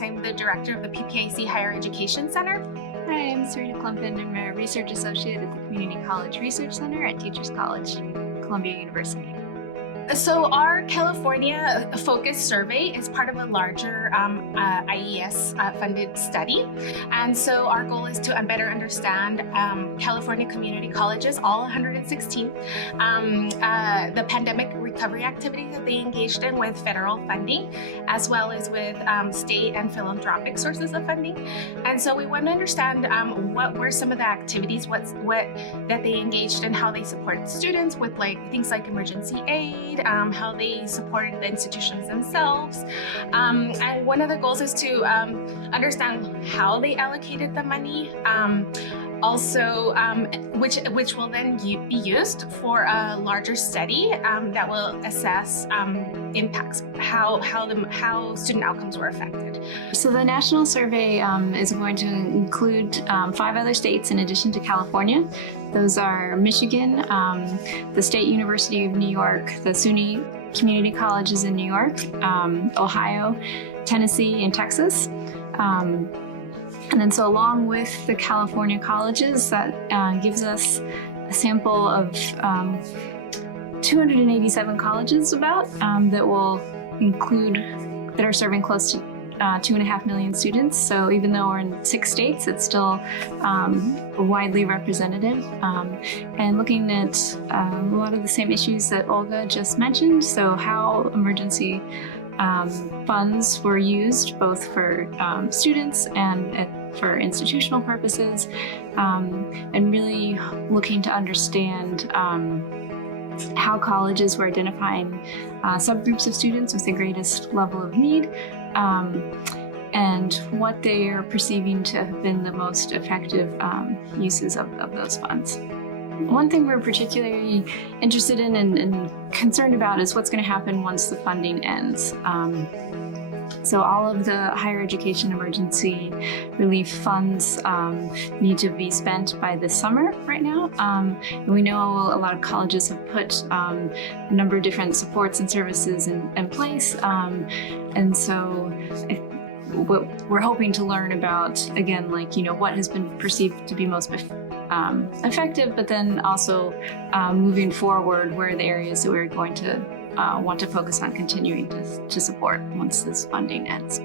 Rodriguez. I'm the director of the PPAC Higher Education Center. Hi, I'm Serena Klempin. I'm a research associate at the Community College Research Center at Teachers College, Columbia University. So our California Focus Survey is part of a larger IES funded study. And so our goal is to better understand California community colleges, all 116, the pandemic recovery activities that they engaged in with federal funding, as well as with state and philanthropic sources of funding. And so we want to understand what were some of the activities, what that they engaged in, how they supported students with things like emergency aid, how they supported the institutions themselves. And one of the goals is to understand how they allocated the money, also which will then be used for a larger study that will assess impacts, how student outcomes were affected. So the national survey is going to include 5 other states in addition to California. Those are Michigan, the State University of New York, the SUNY community colleges in New York, Ohio, Tennessee, and Texas. And then so along with the California colleges, that gives us a sample of 287 colleges that will include, that are serving close to 2.5 million students. So even though we're in 6 states, it's still widely representative. And looking at a lot of the same issues that Olga just mentioned, so how emergency funds were used both for students and for institutional purposes, and really looking to understand how colleges were identifying subgroups of students with the greatest level of need, and what they are perceiving to have been the most effective uses of those funds. One thing we're particularly interested in and concerned about is what's going to happen once the funding ends. So all of the higher education emergency relief funds need to be spent by this summer right now. And we know a lot of colleges have put a number of different supports and services in place. And so what we're hoping to learn about, again, what has been perceived to be most effective, but then also moving forward, where are the areas that we're going to want to focus on continuing to support once this funding ends.